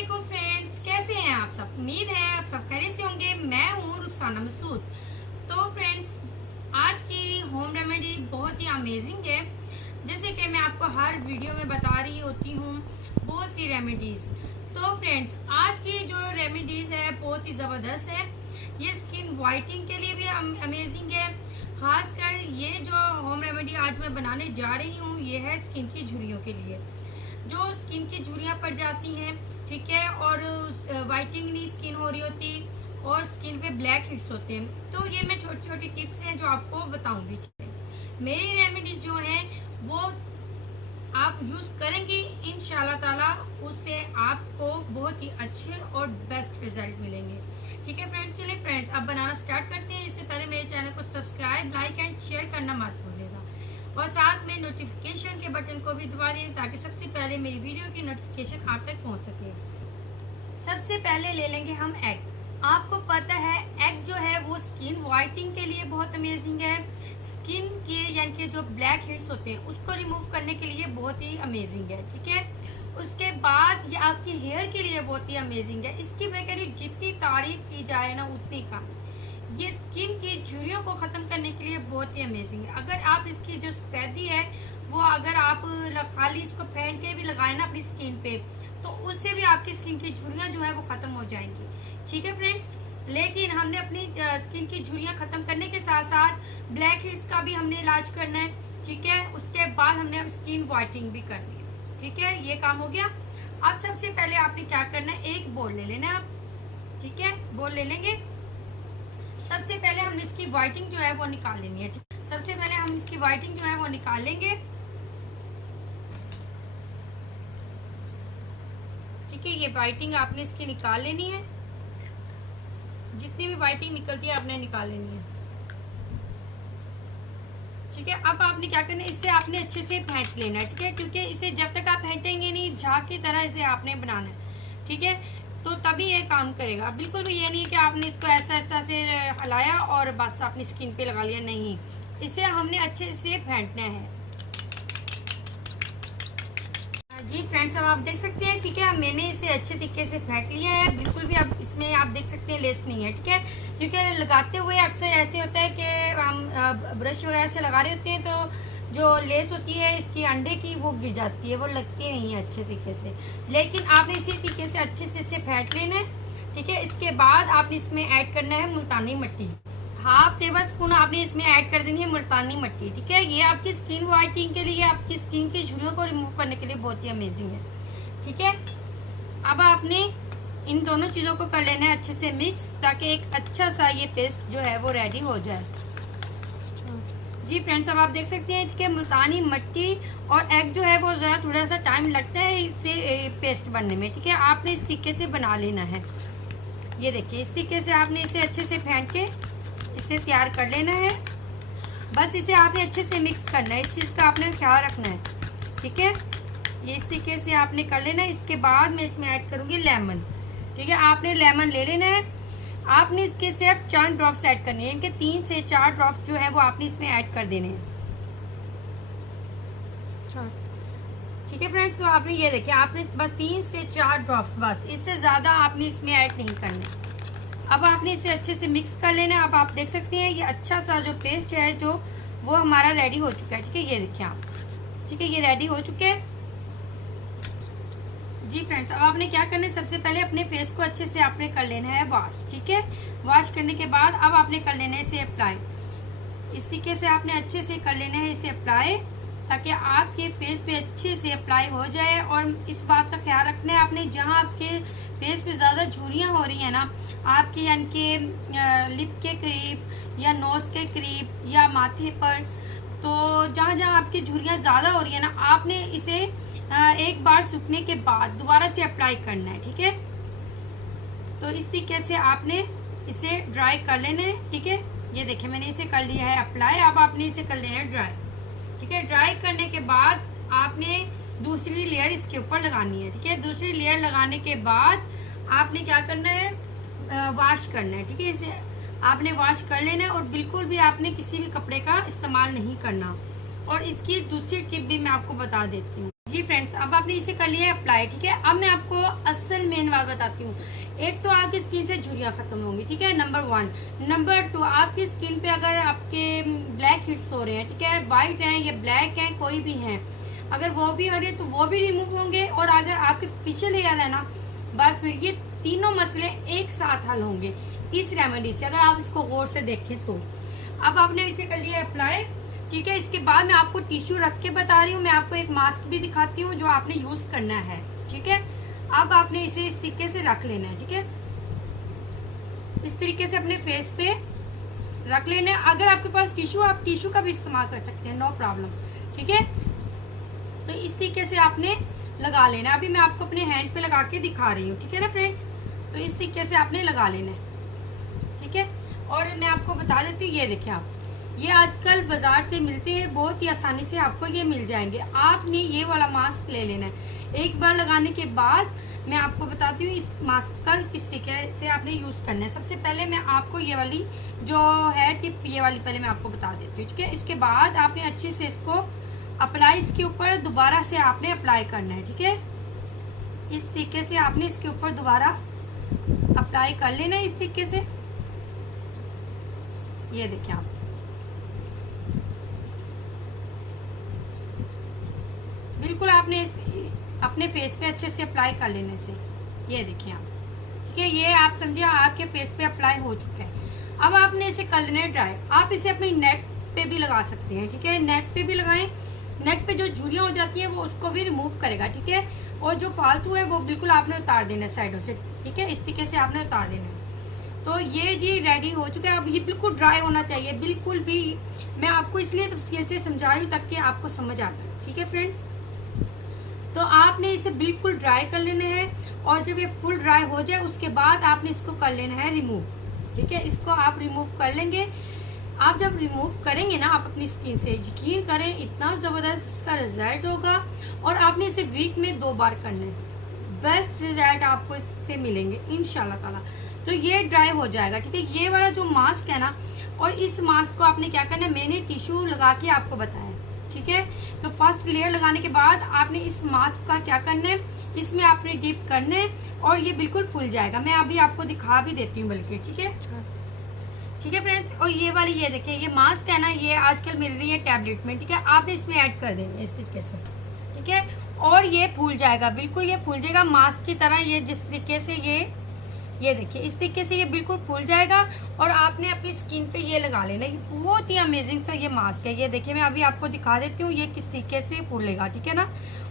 वालेकुम फ्रेंड्स, कैसे हैं आप सब। उम्मीद है आप सब खैरियत से होंगे। मैं हूँ रुखसाना मसूद। तो फ्रेंड्स, आज की होम रेमेडी बहुत ही अमेजिंग है। जैसे कि मैं आपको हर वीडियो में बता रही होती हूँ बहुत सी रेमेडीज। तो फ्रेंड्स, आज की जो रेमेडीज है बहुत ही ज़बरदस्त है। ये स्किन वाइटनिंग के लिए भी अमेजिंग है। खासकर ये जो होम रेमेडी आज मैं बनाने जा रही हूँ ये है स्किन की झुर्रियों के लिए। जो स्किन की झुर्रियाँ पड़ जाती हैं, ठीक है, और वाइटनिंग नहीं स्किन हो रही होती और स्किन पे ब्लैक हिट्स होते हैं, तो ये मैं छोटी छोटी टिप्स हैं जो आपको बताऊंगी। मेरी रेमेडीज जो हैं वो आप यूज़ करेंगे इंशाल्लाह ताला, उससे आपको बहुत ही अच्छे और बेस्ट रिजल्ट मिलेंगे। ठीक है फ्रेंड्स, चलिए फ्रेंड्स अब बनाना स्टार्ट करते हैं। इससे पहले मेरे चैनल को सब्सक्राइब, लाइक एंड शेयर करना मत भूलिएगा और साथ में नोटिफिकेशन के बटन को भी दबा दें ताकि सबसे पहले मेरी वीडियो की नोटिफिकेशन आप तक पहुंच सके। सबसे पहले ले लेंगे हम एग। आपको पता है एग जो है वो स्किन वाइटनिंग के लिए बहुत अमेजिंग है। स्किन के यानी कि जो ब्लैक हेड्स होते हैं उसको रिमूव करने के लिए बहुत ही अमेजिंग है। ठीक है, उसके बाद ये आपकी हेयर के लिए बहुत ही अमेजिंग है। इसकी मैं कह रही हूँ जितनी तारीफ की जाए ना उतनी कम। ये स्किन की झुर्रियों को ख़त्म करने के लिए बहुत ही अमेजिंग है। अगर आप इसकी जो सफ़ेदी है वो अगर आप खाली इसको फेंट के भी लगाए ना अपनी स्किन पे तो उससे भी आपकी स्किन की झुर्रियाँ जो है वो ख़त्म हो जाएंगी। ठीक है फ्रेंड्स, लेकिन हमने अपनी स्किन की झुर्रियाँ ख़त्म करने के साथ साथ ब्लैक हेड्स का भी हमने इलाज करना है। ठीक है, उसके बाद हमने स्किन वाइटनिंग भी करनी है। ठीक है, ये काम हो गया। अब सबसे पहले आपने क्या करना है, एक बोल ले लेना आप। ठीक है, बोल ले लेंगे। सबसे पहले हमने इसकी वाइटिंग जो है वो निकाल लेनी है। सबसे पहले हम इसकी वाइटिंग जो है वो निकाल लेंगे। ठीक है, ये वाइटिंग आपने इसकी निकाल लेनी है। जितनी भी वाइटिंग निकलती है आपने निकाल लेनी है। ठीक है, अब आपने क्या करना है, इससे आपने अच्छे से फेंट लेना है। ठीक है, क्योंकि इसे जब तक आप फेंटेंगे नहीं झाग की तरह इसे आपने बनाना है। ठीक है, तो तभी ये काम करेगा। बिल्कुल भी ये नहीं कि आपने इसको ऐसा ऐसा से हलाया और बस अपनी स्किन पे लगा लिया, नहीं, इसे हमने अच्छे से फेंटना है। जी फ्रेंड्स, अब आप देख सकते हैं। ठीक है, मैंने इसे अच्छे तरीके से फेंट लिया है। बिल्कुल भी अब इसमें आप देख सकते हैं लेस नहीं है। ठीक है, क्योंकि लगाते हुए अक्सर ऐसे होता है कि हम ब्रश वगैरह से लगा रहे होते हैं तो जो लेस होती है इसकी अंडे की वो गिर जाती है, वो लगती नहीं है अच्छे तरीके से। लेकिन आपने इसी तरीके से अच्छे से इसे फेंट लेना है। ठीक है, इसके बाद आपने इसमें ऐड करना है मुल्तानी मिट्टी। हाफ टेबल स्पून आपने इसमें ऐड कर देनी है मुल्तानी मिट्टी। ठीक है, ये आपकी स्किन वाइटनिंग के लिए, आपकी स्किन की झुर्रियों को रिमूव करने के लिए बहुत ही अमेजिंग है। ठीक है, अब आपने इन दोनों चीज़ों को कर लेना है अच्छे से मिक्स, ताकि एक अच्छा सा ये पेस्ट जो है वो रेडी हो जाए। जी फ्रेंड्स, अब आप देख सकते हैं कि मुल्तानी मिट्टी और एग जो है वो ज़रा थोड़ा सा टाइम लगता है इससे पेस्ट बनने में। ठीक है, आपने इस तरीके से बना लेना है। ये देखिए, इस तरीके से आपने इसे अच्छे से फेंट के इसे तैयार कर लेना है। बस इसे आपने अच्छे से मिक्स करना है, इस चीज़ का आपने ख्याल रखना है। ठीक है, ये इस तरीके से आपने कर लेना है। इसके बाद मैं इसमें ऐड करूँगी लेमन। ठीक है, आपने लेमन ले लेना है। आपने इसके सिर्फ 4 ड्रॉप्स ऐड करने हैं, इनके 3 से 4 ड्रॉप्स जो है वो आपने इसमें ऐड कर देने हैं। ठीक है फ्रेंड्स, तो आपने ये देखिए, आपने बस 3 से 4 ड्रॉप्स, बस इससे ज़्यादा आपने इसमें ऐड नहीं करना। अब आपने इसे अच्छे से मिक्स कर लेना है। अब आप देख सकते हैं ये अच्छा सा जो पेस्ट है जो वो हमारा रेडी हो चुका है। ठीक है, ये देखिए आप। ठीक है, ये रेडी हो चुके हैं। जी फ्रेंड्स, अब आपने क्या करना है, सबसे पहले अपने फेस को अच्छे से आपने कर लेना है वॉश। ठीक है, वॉश करने के बाद अब आपने कर लेना है इसे अप्लाई। इस तरीके से आपने अच्छे से कर लेना है इसे अप्लाई, ताकि आपके फेस पे अच्छे से अप्लाई हो जाए। और इस बात का ख्याल रखना है आपने, जहाँ आपके फेस पे ज़्यादा झुर्रियाँ हो रही हैं ना आपकी, यानी कि लिप के करीब या नोज के करीब या माथे पर, तो जहाँ जहाँ आपकी झुर्रियाँ ज़्यादा हो रही है ना, आपने इसे एक बार सूखने के बाद दोबारा से अप्लाई करना है। ठीक है, तो इस तरीके से आपने इसे ड्राई कर लेना है। ठीक है, ये देखिए मैंने इसे कर लिया है अप्लाई। अब आपने इसे कर लेना है ड्राई। ठीक है, ड्राई करने के बाद आपने दूसरी लेयर इसके ऊपर लगानी है। ठीक है, दूसरी लेयर लगाने के बाद आपने क्या करना है, वॉश करना है। ठीक है, इसे आपने वॉश कर लेना है और बिल्कुल भी आपने किसी भी कपड़े का इस्तेमाल नहीं करना। और इसकी दूसरी टिप भी मैं आपको बता देती हूँ। जी फ्रेंड्स, अब आपने इसे कर लिया है अप्लाई, ठीक है। अब मैं आपको असल मेन बात बताती हूँ। एक तो आपकी स्किन से झुर्रियाँ खत्म होंगी, ठीक है, नंबर 1। नंबर 2, आपकी स्किन पे अगर आपके ब्लैक हिट्स हो रहे हैं, ठीक है, वाइट हैं या ब्लैक हैं, कोई भी हैं, अगर वो भी हो रहे हैं तो वो भी रिमूव होंगे। और अगर आपके फेशियल हेयर है ना, बस फिर ये तीनों मसले एक साथ हल होंगे इस रेमेडी से, अगर आप इसको गौर से देखें तो। अब आपने इसे कर लिया अप्लाई, ठीक है। इसके बाद मैं आपको टिश्यू रख के बता रही हूँ, मैं आपको एक मास्क भी दिखाती हूँ जो आपने यूज करना है, ठीक है। अब आपने इसे इस तरीके से रख लेना है, ठीक है, इस तरीके से अपने फेस पे रख लेना है। अगर आपके पास टिश्यू, आप टिश्यू का भी इस्तेमाल कर सकते हैं, नो प्रॉब्लम, ठीक है। तो इस तरीके से आपने लगा लेना है। अभी मैं आपको अपने हैंड पे लगा के दिखा रही हूँ, ठीक है ना फ्रेंड्स। तो इस तरीके से आपने लगा लेना है, ठीक है। और मैं आपको बता देती हूँ, ये देखिए आप, ये आजकल बाजार से मिलते हैं, बहुत ही आसानी से आपको ये मिल जाएंगे। आपने ये वाला मास्क ले लेना है। एक बार लगाने के बाद मैं आपको बताती हूँ इस मास्क का किस तरीके से आपने यूज़ करना है। सबसे पहले मैं आपको ये वाली जो है टिप, ये वाली पहले मैं आपको बता देती हूँ, ठीक है। इसके बाद आपने अच्छे से इसको अप्लाई, इसके ऊपर दोबारा से आपने अप्लाई करना है, ठीक है। इस तरीके से आपने इसके ऊपर दोबारा अप्लाई कर लेना है, इस तरीके से। ये देखिए आप, बिल्कुल आपने अपने फेस पे अच्छे से अप्लाई कर लेने से, ये देखिए आप, ठीक है। ये आप समझिए आपके फेस पे अप्लाई हो चुका है। अब आपने इसे कर लेना है ड्राई। आप इसे अपनी नेक पे भी लगा सकते हैं, ठीक है, नेक पे भी लगाएं। नेक पे जो झुर्रियाँ हो जाती हैं वो उसको भी रिमूव करेगा, ठीक है। और जो फालतू है वो बिल्कुल आपने उतार देना है साइडों से, ठीक है, इस तरीके से आपने उतार देना है। तो ये जी रेडी हो चुका है। अब ये बिल्कुल ड्राई होना चाहिए, बिल्कुल भी। मैं आपको इसलिए तफसील से समझा रही हूँ ताकि आपको समझ आ जाए, ठीक है फ्रेंड्स। तो आपने इसे बिल्कुल ड्राई कर लेना है, और जब ये फुल ड्राई हो जाए उसके बाद आपने इसको कर लेना है रिमूव, ठीक है। इसको आप रिमूव कर लेंगे। आप जब रिमूव करेंगे ना आप अपनी स्किन से, यकीन करें इतना ज़बरदस्त इसका रिजल्ट होगा। और आपने इसे वीक में 2 बार करना है, बेस्ट रिजल्ट आपको इससे मिलेंगे इंशाल्लाह ताला। तो ये ड्राई हो जाएगा, ठीक है। ये वाला जो मास्क है ना, और इस मास्क को आपने क्या करना है, मैंने टिश्यू लगा के आपको बताया, ठीक है। तो फर्स्ट लेयर लगाने के बाद आपने इस मास्क का क्या करना है, इसमें आपने डिप करना है और ये बिल्कुल फूल जाएगा। मैं अभी आपको दिखा भी देती हूँ बल्कि, ठीक है, ठीक है फ्रेंड्स। और ये वाली, ये देखिए, ये मास्क है ना, ये आजकल मिल रही है टैबलेट में, ठीक है। आपने इसमें ऐड कर देंगे इस तरीके से, ठीक है। और ये फूल जाएगा, बिल्कुल ये फूल जाएगा मास्क की तरह। ये जिस तरीके से ये देखिए, इस तरीके से ये बिल्कुल फूल जाएगा। और आपने अपनी स्किन पे ये लगा लेना। ये बहुत ही अमेजिंग सा ये मास्क है। ये देखिए, मैं अभी आपको दिखा देती हूँ ये किस तरीके से फूलेगा, ठीक है ना।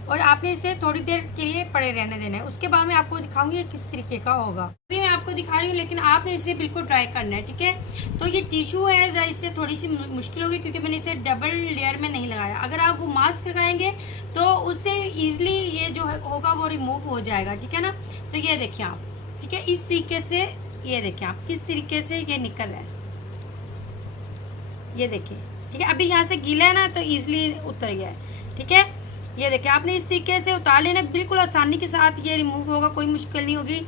और आपने इसे थोड़ी देर के लिए पड़े रहने देना है, उसके बाद मैं आपको दिखाऊंगी ये किस तरीके का होगा। अभी मैं आपको दिखा रही हूँ, लेकिन आपने इसे बिल्कुल ट्राई करना है, ठीक है। तो ये टिश्यू है, इससे थोड़ी सी मुश्किल होगी क्योंकि मैंने इसे डबल लेयर में नहीं लगाया। अगर आप वो मास्क लगाएंगे तो उससे ईजिली ये जो होगा वो रिमूव हो जाएगा, ठीक है ना। तो ये देखिए आप, ठीक है, इस तरीके से ये देखिए आप किस तरीके से ये निकल रहा है, ये देखिए, ठीक है। अभी यहाँ से गीला है ना तो इजीली उतर गया है, ठीक है। ये देखिए, आपने इस तरीके से उतार लेना, बिल्कुल आसानी के साथ ये रिमूव होगा, कोई मुश्किल नहीं होगी।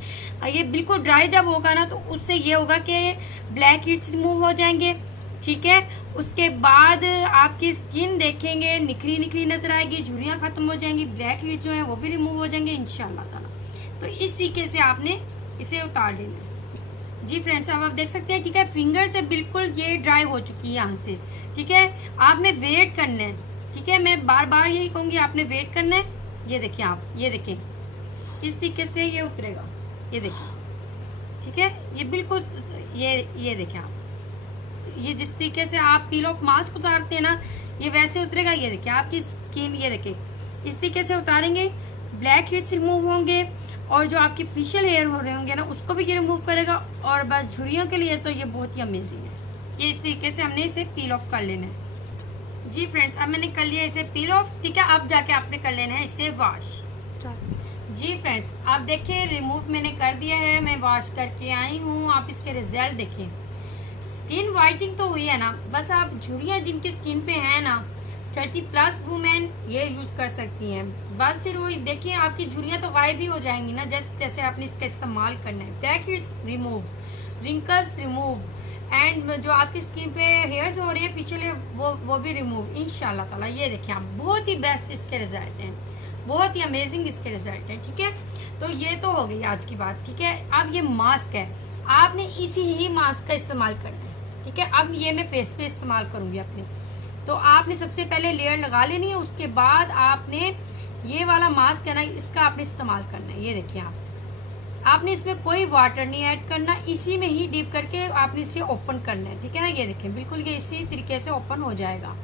ये बिल्कुल ड्राई जब होगा ना तो उससे ये होगा कि ब्लैक हेड्स रिमूव हो जाएंगे, ठीक है। उसके बाद आपकी स्किन देखेंगे निखरी निखरी नजर आएगी, झुर्रियाँ खत्म हो जाएंगी, ब्लैक हेड्स जो है वो भी रिमूव हो जाएंगे इंशाल्लाह ताला। तो इस तरीके से आपने इसे उतार लेना है। जी फ्रेंड्स, अब आप देख सकते हैं, ठीक है, फिंगर से बिल्कुल ये ड्राई हो चुकी है यहाँ से, ठीक है। आपने वेट करना है, ठीक है। मैं बार बार यही कहूँगी, आपने वेट करना है। ये देखिए आप, ये देखिए इस तरीके से ये उतरेगा, ये देखिए, ठीक है। ये बिल्कुल ये देखिए आप, ये जिस तरीके से आप पील ऑफ मास्क उतारते हैं ना, ये वैसे उतरेगा। ये देखिए आपकी स्किन, ये देखिए इस तरीके से उतारेंगे, ब्लैक हेड्स रिमूव होंगे। और जो आपके फेशियल हेयर हो रहे होंगे ना उसको भी ये रिमूव करेगा। और बस झुर्रियों के लिए तो ये बहुत ही अमेजिंग है। ये इस तरीके से हमने इसे पील ऑफ कर लेना है। जी फ्रेंड्स, अब मैंने कर लिया इसे पील ऑफ, ठीक है। अब जाके आपने कर लेना है इसे वॉश। जी फ्रेंड्स, आप देखिए रिमूव मैंने कर दिया है, मैं वॉश करके आई हूँ। आप इसके रिजल्ट देखिए, स्किन वाइटनिंग तो हुई है ना। बस आप झुर्रियाँ जिनकी स्किन पे है ना, 30+ वुमेन ये यूज कर सकती हैं। बस फिर वो देखिए आपकी झुर्रियाँ तो गायब भी हो जाएंगी ना, जैसे आपने इसका इस्तेमाल करना है। Black heads remove, wrinkles remove, and जो आपकी स्किन पे हेयर्स हो रहे हैं फेशियल वो भी रिमूव इंशाल्लाह ताला। ये देखिए आप, बहुत ही बेस्ट इसके रिजल्ट हैं। बहुत ही अमेजिंग इसके रिजल्ट है। ठीक है, तो ये तो हो गई आज की बात। ठीक है, अब ये मास्क है, आपने इसी ही मास्क का इस्तेमाल करना है। ठीक है, अब ये मैं फेस पे इस्तेमाल करूँगी अपने। तो आपने सबसे पहले लेयर लगा लेनी है, उसके बाद आपने ये वाला मास्क है ना, इसका आपने इस्तेमाल करना है। ये देखिए आपने इसमें कोई वाटर नहीं ऐड करना, इसी में ही डीप करके आपने इसे ओपन करना है। ठीक है ना, ये देखें बिल्कुल ये इसी तरीके से ओपन हो जाएगा,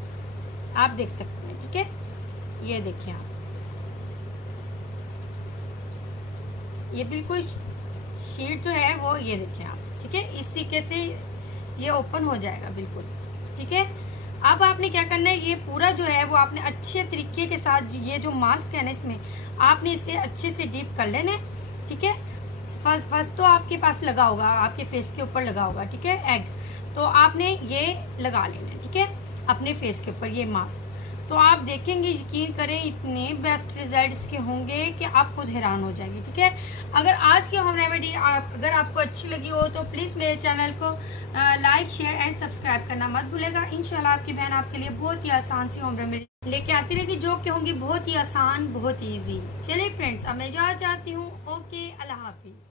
आप देख सकते हैं। ठीक है, ये देखिए ये बिल्कुल शीट जो है वो ये देखें आप। ठीक है, इस तरीके से ये ओपन हो जाएगा बिल्कुल। ठीक है, अब आपने क्या करना है, ये पूरा जो है वो आपने अच्छे तरीके के साथ ये जो मास्क है ना, इसमें आपने इसे अच्छे से डीप कर लेना है। ठीक है, फर्स्ट तो आपके पास लगा होगा, आपके फेस के ऊपर लगा होगा। ठीक है, एग तो आपने ये लगा लेना है। ठीक है, अपने फेस के ऊपर ये मास्क, तो आप देखेंगे, यकीन करें इतने बेस्ट रिजल्ट्स के होंगे कि आप खुद हैरान हो जाएंगे। ठीक है, अगर आज की होम रेमेडी अगर आपको अच्छी लगी हो तो प्लीज़ मेरे चैनल को लाइक शेयर एंड सब्सक्राइब करना मत भूलेगा। इंशाल्लाह आपकी बहन आपके लिए बहुत ही आसान सी होम रेमेडी लेके आती रहेगी, जो कि होंगी बहुत ही आसान, बहुत ही ईजी। चलिए फ्रेंड्स, अब मैं जा चाहती हूँ। ओके, अल्लाह हाफिज़।